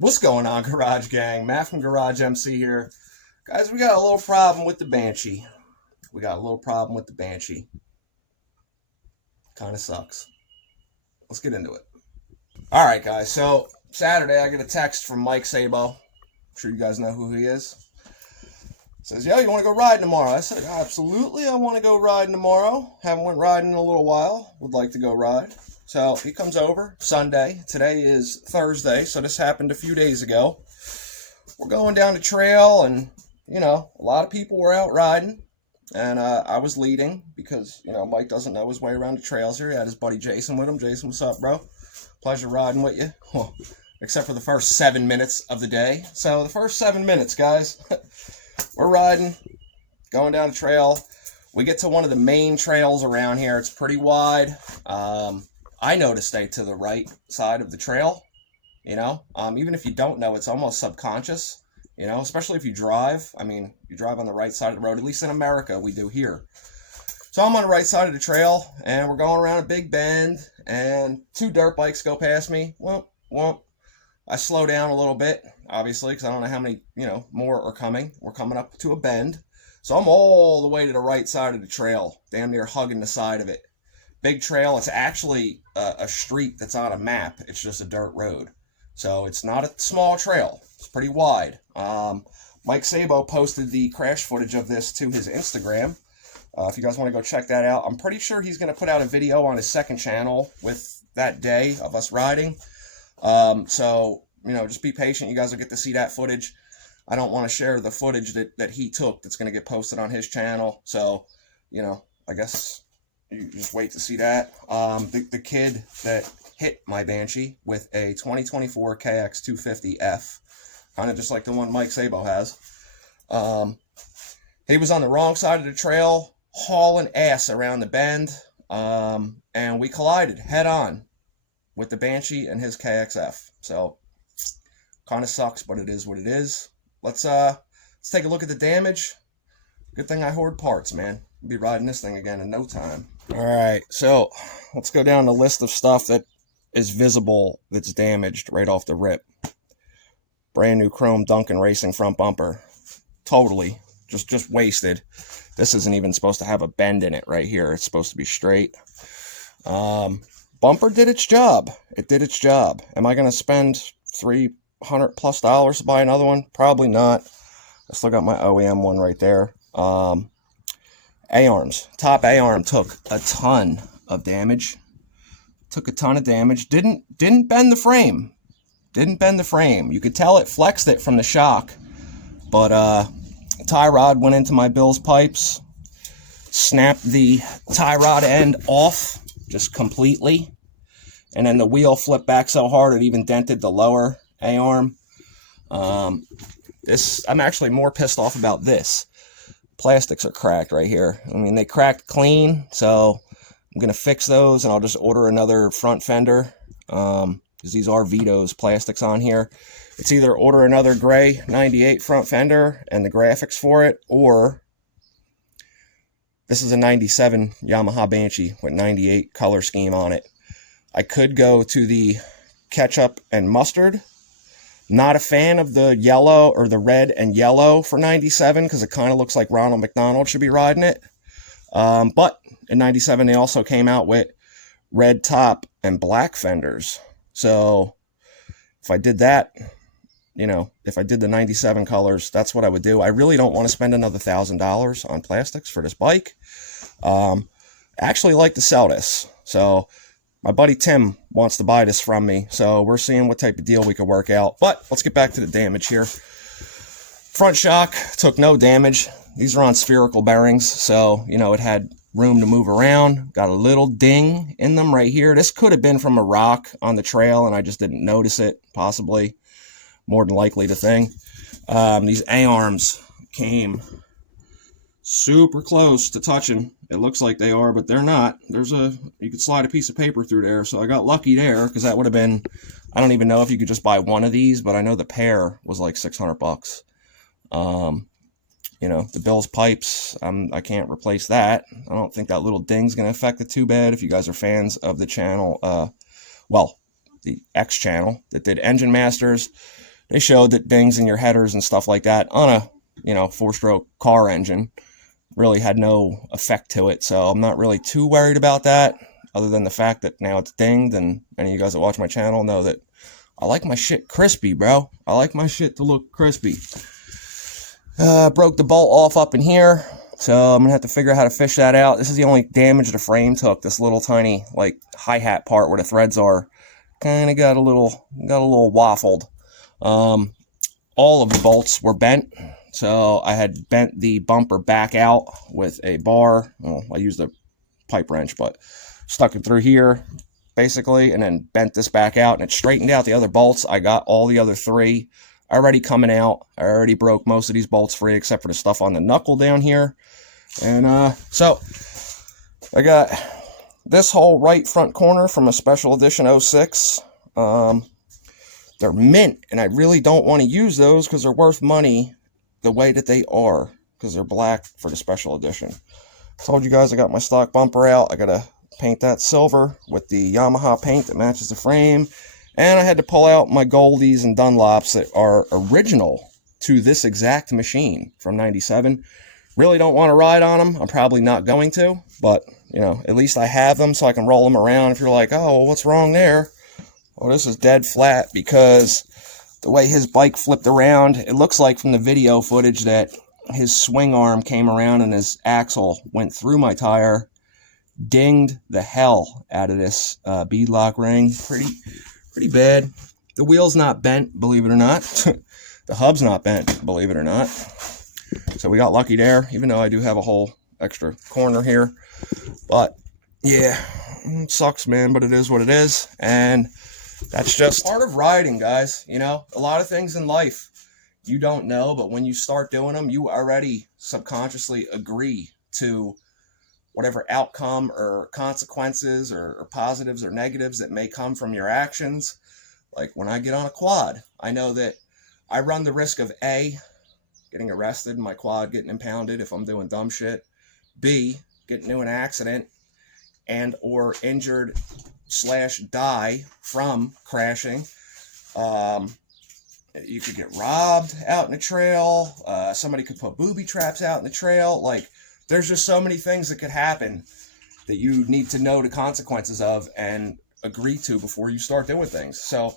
What's going on, Garage Gang? Matt from GarageMC here. Guys, we got a little problem with the Banshee. Kind of sucks. Let's get into it. Alright, guys, so Saturday I get a text from Mike Sabo. I'm sure you guys know who he is. Says, yo, you want to go riding tomorrow? I said, absolutely, I want to go riding tomorrow. Haven't went riding in a little while. Would like to go ride. So he comes over Sunday. Today is Thursday, so this happened a few days ago. We're going down the trail, and, a lot of people were out riding. And I was leading because, Mike doesn't know his way around the trails here. He had his buddy Jason with him. Jason, what's up, bro? Pleasure riding with you. Well, except for the first 7 minutes of the day. So the first 7 minutes, guys, we're riding, going down the trail. We get to one of the main trails around here. It's pretty wide. I know to stay to the right side of the trail, even if you don't know, it's almost subconscious, especially if you drive. I mean, you drive on the right side of the road, at least in America, we do here. So I'm on the right side of the trail, and we're going around a big bend, and two dirt bikes go past me. Whoop, whoop. I slow down a little bit, obviously, because I don't know how many, more are coming. We're coming up to a bend. So I'm all the way to the right side of the trail, damn near hugging the side of it. Big trail. It's actually a street that's on a map. It's just a dirt road. So it's not a small trail. It's pretty wide. Mike Sabo posted the crash footage of this to his Instagram. If you guys want to go check that out. I'm pretty sure he's going to put out a video on his second channel with that day of us riding. So, just be patient. You guys will get to see that footage. I don't want to share the footage that he took that's going to get posted on his channel. So, I guess you just wait to see that. The kid that hit my Banshee with a 2024 KX250F, kind of just like the one Mike Sabo has. He was on the wrong side of the trail, hauling ass around the bend, and we collided head on with the Banshee and his KXF. So, kind of sucks, but it is what it is. Let's take a look at the damage. Good thing I hoard parts, man. I'll be riding this thing again in no time. Alright, so let's go down the list of stuff that is visible that's damaged right off the rip. Brand new chrome Duncan Racing front bumper. Totally. Just wasted. This isn't even supposed to have a bend in it right here. It's supposed to be straight. Bumper did its job. It did its job. Am I going to spend $300+ to buy another one? Probably not. I still got my OEM one right there. A-arms. Top A-arm took a ton of damage. Didn't bend the frame. You could tell it flexed it from the shock. But tie rod went into my Bill's pipes. Snapped the tie rod end off just completely. And then the wheel flipped back so hard it even dented the lower A-arm. I'm actually more pissed off about this. Plastics are cracked right here. I mean, they cracked clean, so I'm going to fix those, and I'll just order another front fender, because these are Vito's plastics on here. It's either order another gray 98 front fender and the graphics for it, or this is a 97 Yamaha Banshee with 98 color scheme on it. I could go to the ketchup and mustard. Not a fan of the yellow or the red and yellow for 97 because it kind of looks like Ronald McDonald should be riding it. But in 97, they also came out with red top and black fenders. So if I did that, if I did the 97 colors, that's what I would do. I really don't want to spend another $1,000 on plastics for this bike. I actually like to sell this. So my buddy Tim wants to buy this from me, so we're seeing what type of deal we could work out. But let's get back to the damage here. Front shock took no damage. These are on spherical bearings, so, it had room to move around. Got a little ding in them right here. This could have been from a rock on the trail, and I just didn't notice it, possibly. More than likely the thing. These A-arms came super close to touching. It looks like they are, but they're not. You could slide a piece of paper through there, so I got lucky there, because that would have been, I don't even know if you could just buy one of these, but I know the pair was like $600. The Bill's pipes, I can't replace that. I don't think that little ding's going to affect it too bad. If you guys are fans of the channel, the X channel that did Engine Masters, they showed that dings in your headers and stuff like that on a, you know, 4-stroke car engine really had no effect to it. So I'm not really too worried about that, other than the fact that now it's dinged, and any of you guys that watch my channel know that I like my shit crispy, bro. I like my shit to look crispy. Broke the bolt off up in here, so I'm gonna have to figure out how to fish that out. This is the only damage the frame took. This little tiny, like, hi-hat part where the threads are kind of got a little waffled. All of the bolts were bent, so I had bent the bumper back out with a bar. Well, I used a pipe wrench, but stuck it through here basically, and then bent this back out, and it straightened out the other bolts. I got all the other 3 already coming out. I already broke most of these bolts free except for the stuff on the knuckle down here. And so I got this whole right front corner from a special edition 06. They're mint, and I really don't want to use those because they're worth money the way that they are, because they're black for the special edition. Told you guys I got my stock bumper out. I gotta paint that silver with the Yamaha paint that matches the frame, and I had to pull out my Goldies and Dunlops that are original to this exact machine from '97. Really don't want to ride on them. I'm probably not going to, but you know, at least I have them so I can roll them around. If you're like, oh, well, what's wrong there? Well, this is dead flat because the way his bike flipped around, it looks like from the video footage that his swing arm came around and his axle went through my tire, dinged the hell out of this beadlock ring. Pretty bad. The wheel's not bent, believe it or not. The hub's not bent, believe it or not. So we got lucky there, even though I do have a whole extra corner here. But yeah, it sucks, man, but it is what it is. And that's just part of riding, guys. You know, a lot of things in life you don't know, but when you start doing them, you already subconsciously agree to whatever outcome or consequences or positives or negatives that may come from your actions. Like when I get on a quad, I know that I run the risk of A, getting arrested, my quad getting impounded if I'm doing dumb shit, B, getting into an accident and or injured / die from crashing. You could get robbed out in the trail. Somebody could put booby traps out in the trail. Like, there's just so many things that could happen that you need to know the consequences of and agree to before you start doing things. So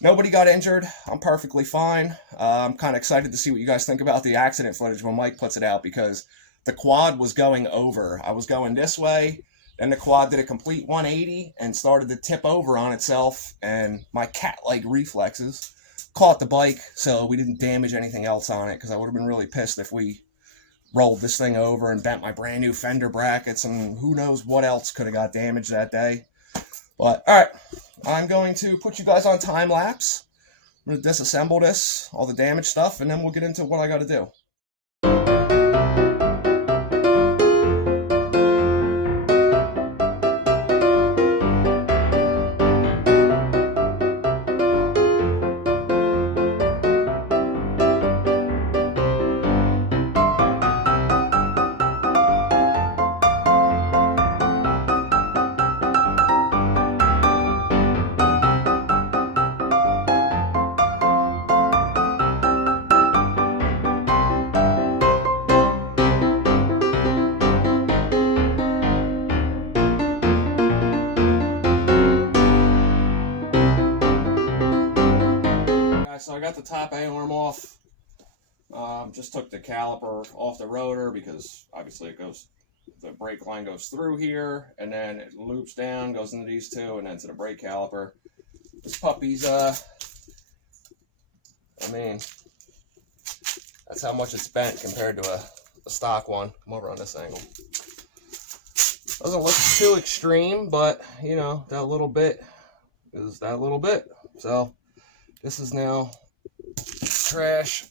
nobody got injured. I'm perfectly fine. I'm kind of excited to see what you guys think about the accident footage when Mike puts it out, because the quad was going over. I was going this way, then the quad did a complete 180 and started to tip over on itself, and my cat-like reflexes caught the bike, so we didn't damage anything else on it, because I would have been really pissed if we rolled this thing over and bent my brand new fender brackets, and who knows what else could have got damaged that day. But, alright, I'm going to put you guys on time lapse. I'm going to disassemble this, all the damaged stuff, and then we'll get into what I got to do. So I got the top A-arm off. Just took the caliper off the rotor because obviously it goes, the brake line goes through here, and then it loops down, goes into these two, and then to the brake caliper. This puppy's, I mean, that's how much it's bent compared to a stock one. Come over on this angle. Doesn't look too extreme, but, you know, that little bit is that little bit. So this is now trash,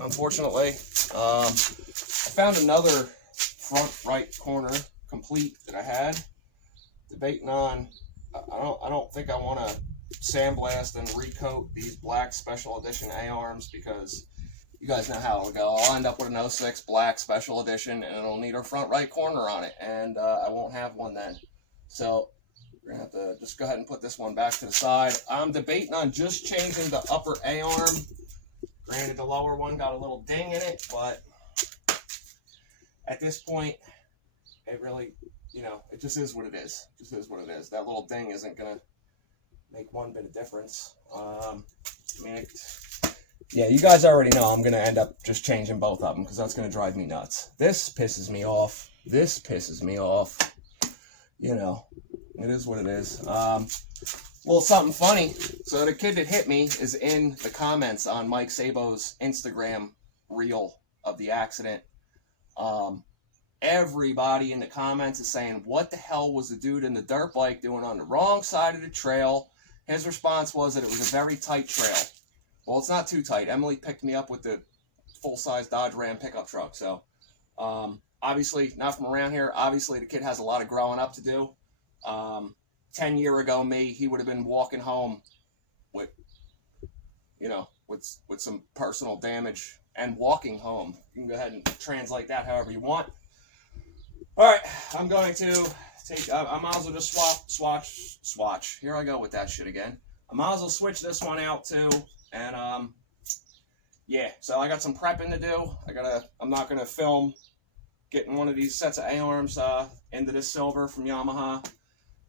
unfortunately. I found another front right corner complete that I had. Debating on, I don't think I want to sandblast and recoat these black special edition A-arms, because you guys know how it'll go. I'll end up with an 06 black special edition and it'll need a front right corner on it, and I won't have one then. So We're gonna have to just go ahead and put this one back to the side. I'm debating on just changing the upper A-arm. Granted, the lower one got a little ding in it, but at this point, it really, you know, it just is what it is. It just is what it is. That little ding isn't gonna make one bit of difference. I mean, yeah, you guys already know I'm gonna end up just changing both of them because that's gonna drive me nuts. This pisses me off. This pisses me off. You know, it is what it is. Well, something funny. So the kid that hit me is in the comments on Mike Sabo's Instagram reel of the accident. Everybody in the comments is saying, what the hell was the dude in the dirt bike doing on the wrong side of the trail? His response was that it was a very tight trail. Well, it's not too tight. Emily picked me up with the full-size Dodge Ram pickup truck. So, obviously, not from around here. Obviously, the kid has a lot of growing up to do. 10 years ago, me, he would have been walking home with, you know, with some personal damage and walking home. You can go ahead and translate that however you want. All right, I'm going to take, I might as well just swatch. Here I go with that shit again. I might as well switch this one out too. And, yeah, so I got some prepping to do. I'm not going to film getting one of these sets of A-arms into this silver from Yamaha.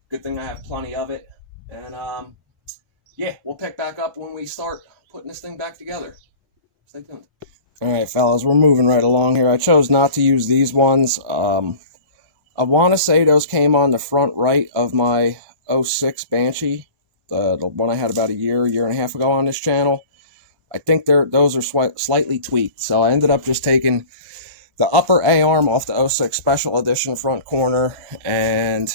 Good thing I have plenty of it. And, yeah, we'll pick back up when we start putting this thing back together. Stay tuned. All right, fellas, we're moving right along here. I chose not to use these ones. I want to say those came on the front right of my 06 Banshee, the one I had about a year and a half ago on this channel. I think those are slightly tweaked. So I ended up just taking the upper A-arm off the 06 Special Edition front corner, and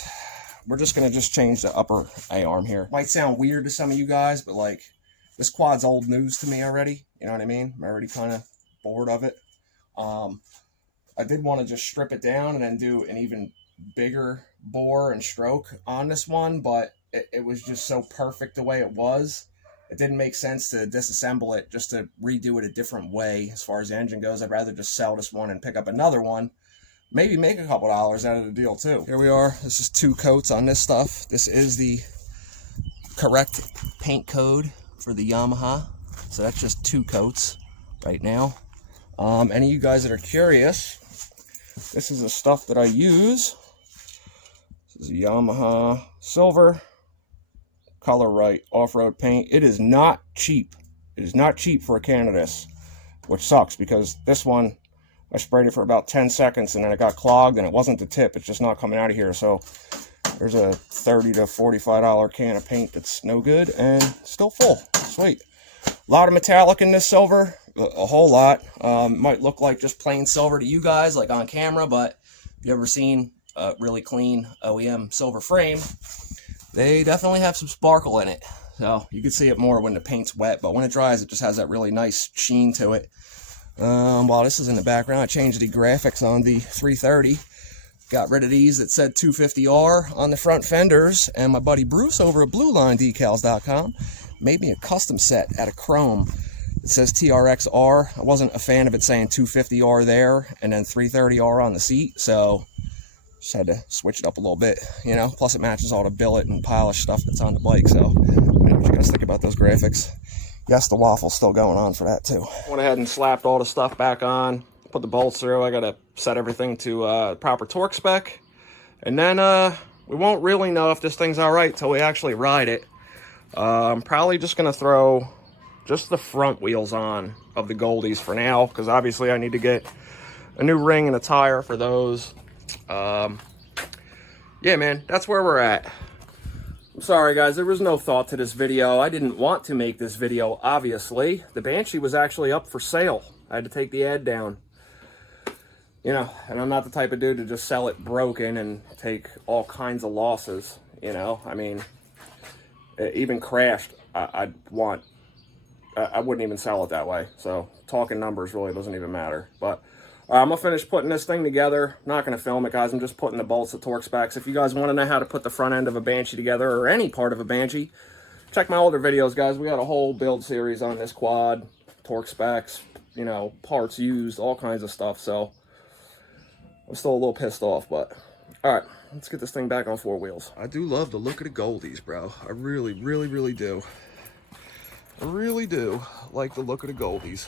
we're just going to just change the upper A-arm here. Might sound weird to some of you guys, but like, this quad's old news to me already. You know what I mean? I'm already kind of bored of it. I did want to just strip it down and then do an even bigger bore and stroke on this one, but it was just so perfect the way it was. It didn't make sense to disassemble it just to redo it a different way as far as the engine goes. I'd rather just sell this one and pick up another one. Maybe make a couple dollars out of the deal too. Here we are. This is 2 coats on this stuff. This is the correct paint code for the Yamaha. So that's just 2 coats right now. Any of you guys that are curious, this is the stuff that I use. This is a Yamaha silver color right off-road paint. It is not cheap. It is not cheap for a can of this, which sucks because this one, I sprayed it for about 10 seconds and then it got clogged and it wasn't the tip. It's just not coming out of here. So there's a $30 to $45 can of paint that's no good and still full. Sweet. A lot of metallic in this silver. A whole lot. Might look like just plain silver to you guys, like on camera, but if you ever seen a really clean OEM silver frame, they definitely have some sparkle in it. So you can see it more when the paint's wet, but when it dries, it just has that really nice sheen to it. While this is in the background, I changed the graphics on the 330. Got rid of these that said 250R on the front fenders, and my buddy Bruce over at BlueLineDecals.com made me a custom set out of chrome. It says TRXR. I wasn't a fan of it saying 250R there and then 330R on the seat, so just had to switch it up a little bit, you know. Plus it matches all the billet and polish stuff that's on the bike, so I don't know what you guys think about those graphics. Yes, the waffle's still going on for that too. Went ahead and slapped all the stuff back on, put the bolts through. I gotta set everything to proper torque spec, and then we won't really know if this thing's all right till we actually ride it. I'm probably just gonna throw just the front wheels on of the Goldies for now, because obviously I need to get a new ring and a tire for those. Yeah, man, that's where we're at. I'm sorry, guys, there was no thought to this video. I didn't want to make this video, obviously. The Banshee was actually up for sale. I had to take the ad down. You know, and I'm not the type of dude to just sell it broken and take all kinds of losses, you know? I mean, even crashed, I wouldn't even sell it that way. So talking numbers really doesn't even matter. But I'm gonna finish putting this thing together. I'm not gonna film it, guys. I'm just putting the bolts, the torque specs. If you guys want to know how to put the front end of a Banshee together, or any part of a Banshee, check my older videos, guys. We got a whole build series on this quad, torque specs, you know, parts used, all kinds of stuff. So I'm still a little pissed off, but all right. let's get this thing back on 4 wheels. I do love the look of the Goldies, bro. I really, really, really do. I really do like the look of the Goldies.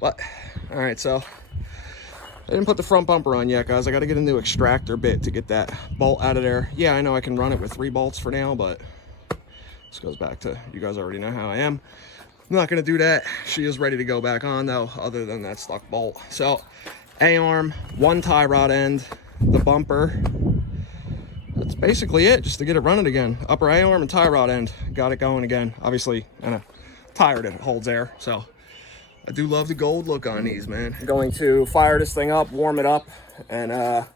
But, all right, so I didn't put the front bumper on yet, guys. I got to get a new extractor bit to get that bolt out of there. Yeah, I know I can run it with 3 bolts for now, but this goes back to, you guys already know how I am. I'm not going to do that. She is ready to go back on, though, other than that stuck bolt. So, A-arm, 1 tie rod end, the bumper. That's basically it, just to get it running again. Upper A-arm and tie rod end. Got it going again. Obviously, and a tire that holds air, so I do love the gold look on these, man. I'm going to fire this thing up, warm it up, and we're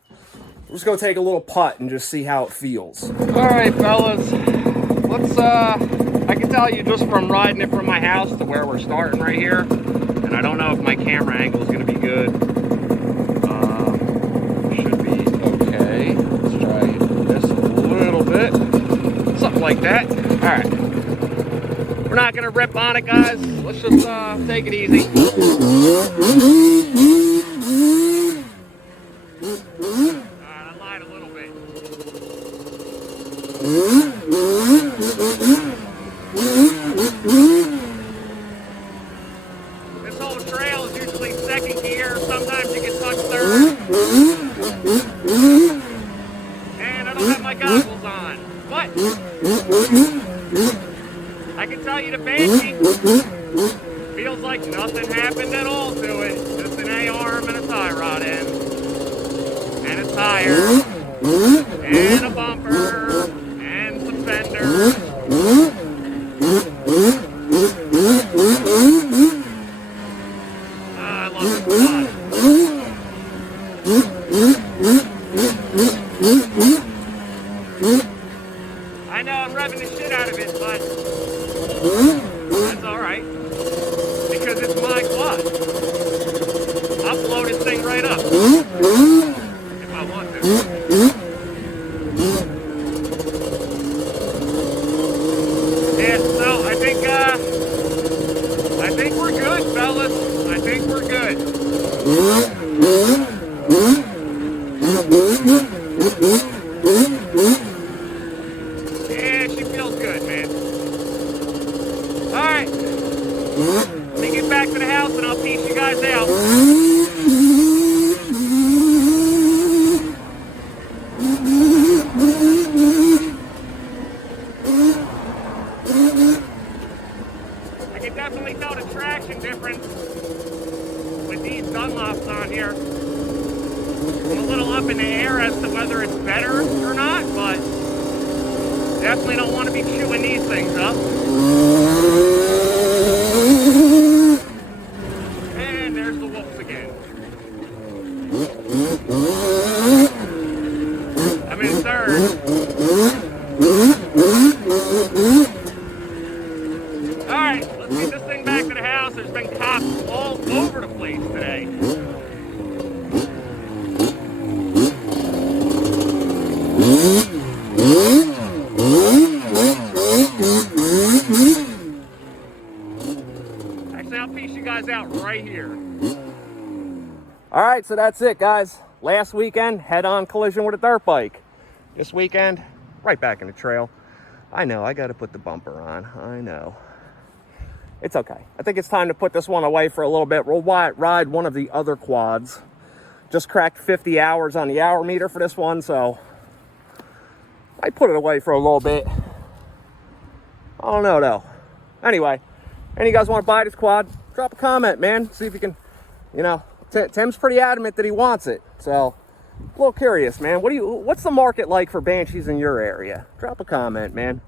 just gonna take a little putt and just see how it feels. All right, fellas, let's, I can tell you just from riding it from my house to where we're starting right here, and I don't know if my camera angle is gonna be good. Should be okay. Let's try this a little bit. Something like that. All right. We're not gonna rip on it, guys. Let's just take it easy. I lied a little bit. This whole trail is usually 2nd gear. Sometimes you get touch 3rd. And I don't have my goggles on. But I can tell you the Banshee feels like nothing happened at all to it. Just an A-arm and a tie rod end. And a tire. And a bumper. And some fenders. I love this quad. I know I'm revving the shit out of it, but that's alright. Because it's my quad. I'll blow this thing right up. If I want to. Yeah, so I think we're good, fellas. I think we're good. Yeah, she feels good, man. Alright. Let me get back to the house and I'll piece you guys out. I can definitely tell the traction difference with these Dunlops on here. I'm a little up in the air as to whether it's better or not, but definitely don't want to be chewing these things up. And there's the whoops again. I'm in 3rd. Alright, let's get this thing back to the house. There's been cops all over the place today. Actually, I'll piece you guys out right here. All right, so that's it, guys. Last weekend, head-on collision with a dirt bike. This weekend, right back in the trail. I know, I got to put the bumper on. I know. It's okay. I think it's time to put this one away for a little bit. We'll ride one of the other quads. Just cracked 50 hours on the hour meter for this one, so I put it away for a little bit. I don't know, though. Anyway, any of you guys want to buy this quad, drop a comment, man. See if you can, you know, Tim's pretty adamant that he wants it. So, a little curious, man. What's the market like for Banshees in your area? Drop a comment, man.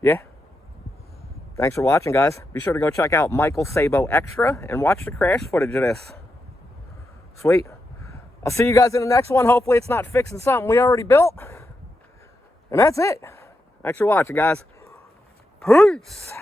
Yeah. Thanks for watching, guys. Be sure to go check out Michael Sabo Extra and watch the crash footage of this. Sweet. I'll see you guys in the next one. Hopefully it's not fixing something we already built. And that's it. Thanks for watching, guys. Peace.